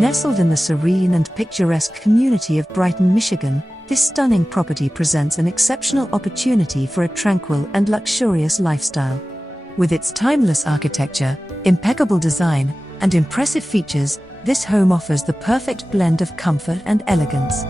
Nestled in the serene and picturesque community of Brighton, Michigan, this stunning property presents an exceptional opportunity for a tranquil and luxurious lifestyle. With its timeless architecture, impeccable design, and impressive features, this home offers the perfect blend of comfort and elegance.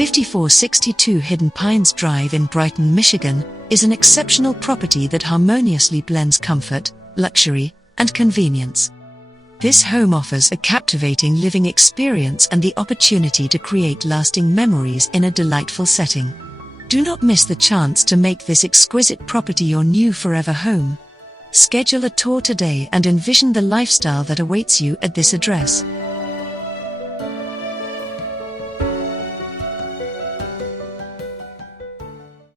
(5462 Hidden Pines Drive in Brighton, Michigan) is an exceptional property that harmoniously blends comfort, luxury, and convenience. This home offers a captivating living experience and the opportunity to create lasting memories in a delightful setting. Do not miss the chance to make this exquisite property your new forever home. Schedule a tour today and envision the lifestyle that awaits you at this address.